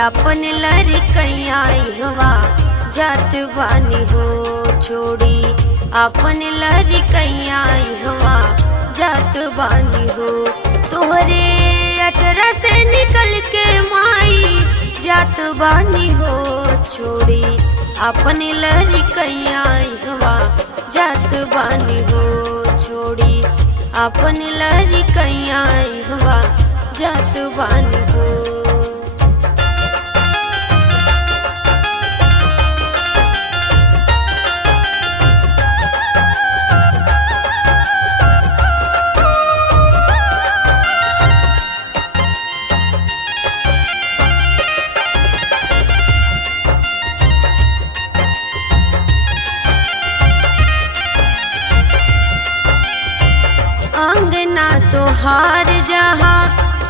अपन लड़कैया हवा जात बानी हो छोड़ी अपन लड़कैया हवा जात बानी हो। तोहरे अचरा से निकल के माई जात बानी हो छोड़ी अपन लड़कैया हवा जात बानी हो छोड़ी अपन लड़कैया हवा जात बानी हो। अंगना तोहार जहाँ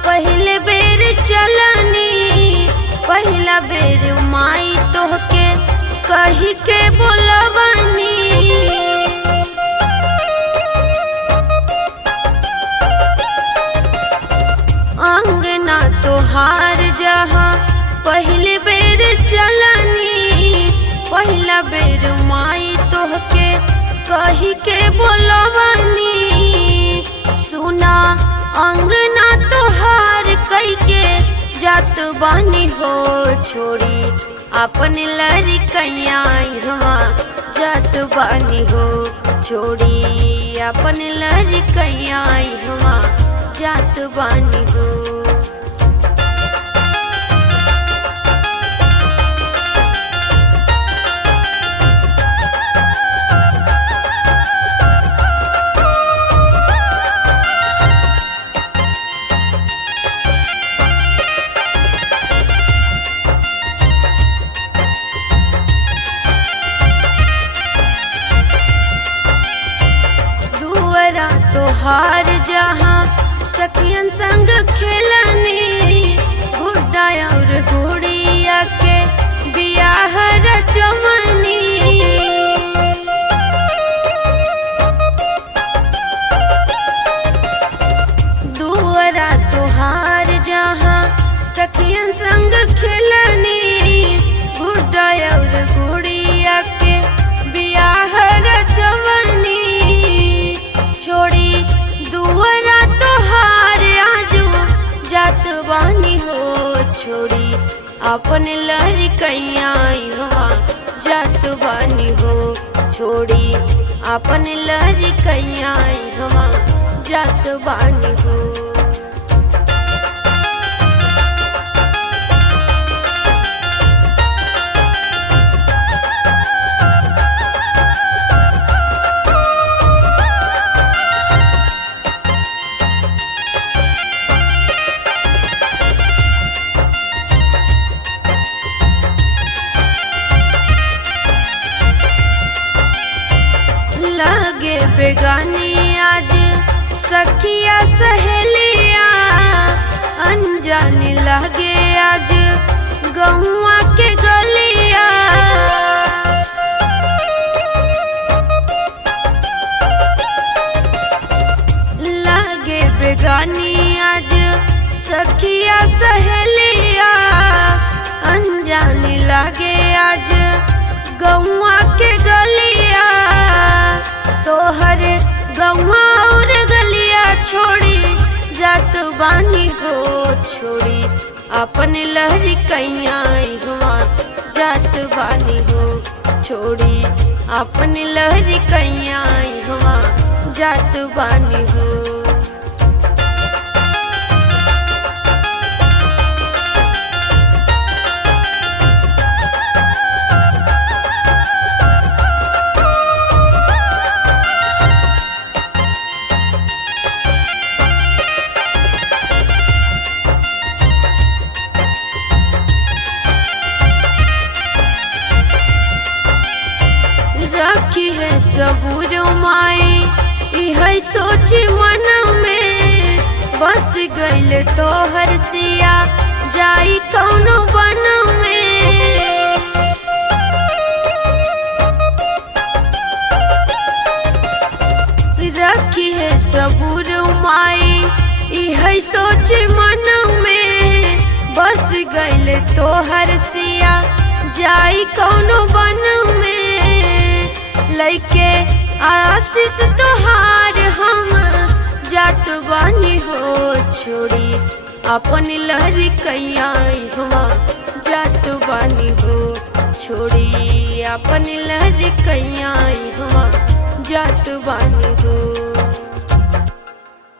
पहले बेर चलनी पहला बेर माई तोहके कही के बोलवनी। अंगना तोहार जहाँ पहले बेर चलनी पहला बेर माई तोहके कही के बोलवनी। सुना अंगना तोहार कई के जात बानी हो छोड़ी अपन लड़कैया हवा जात बानी हो छोड़ी अपन लड़कैया हवा जात बानी हो। तोहार जहाँ सखियन संग खेलनी गुड्डा और गुड़िया के बियाह रचमनी। दुआरा तोहार जहाँ सखियन संग खेलनी गुड्डा और गुड़िया के बियाह रचमनी। छोड़ी दुआरा तोहार आजू जात बानी हो छोड़ी अपन लड़कैया हवा जात बानी हो छोड़ी अपन लड़कैया हवा जात बानी हो। लगे बेगानी आज सखिया सहेलिया अनजाने लगे आज गौआ के गलिया। लगे बेगानी आज सखिया सहेलिया अनजाने लगे आज गौआ के गलिया। तोहर गौआ और गलिया छोड़ी जात बानी हो छोड़ी अपन लड़कैया हवा जात बानी हो छोड़ी अपन लड़कैया हवा जात बानी हो। रखी है सबूर माई यह सोची मन में बस गइल तोहर सिया जाई कौनो बन में। रखी है सबूर माई यह सोच मन में बस गइल तोहर सिया जाई कौनो बन में लइके आशीष तोहार हम जात बानी हो छोड़ी अपन लहरी कैया हुआ जात बानी हो छोड़ी अपन लहरी कैया हुआ जात बानी हो।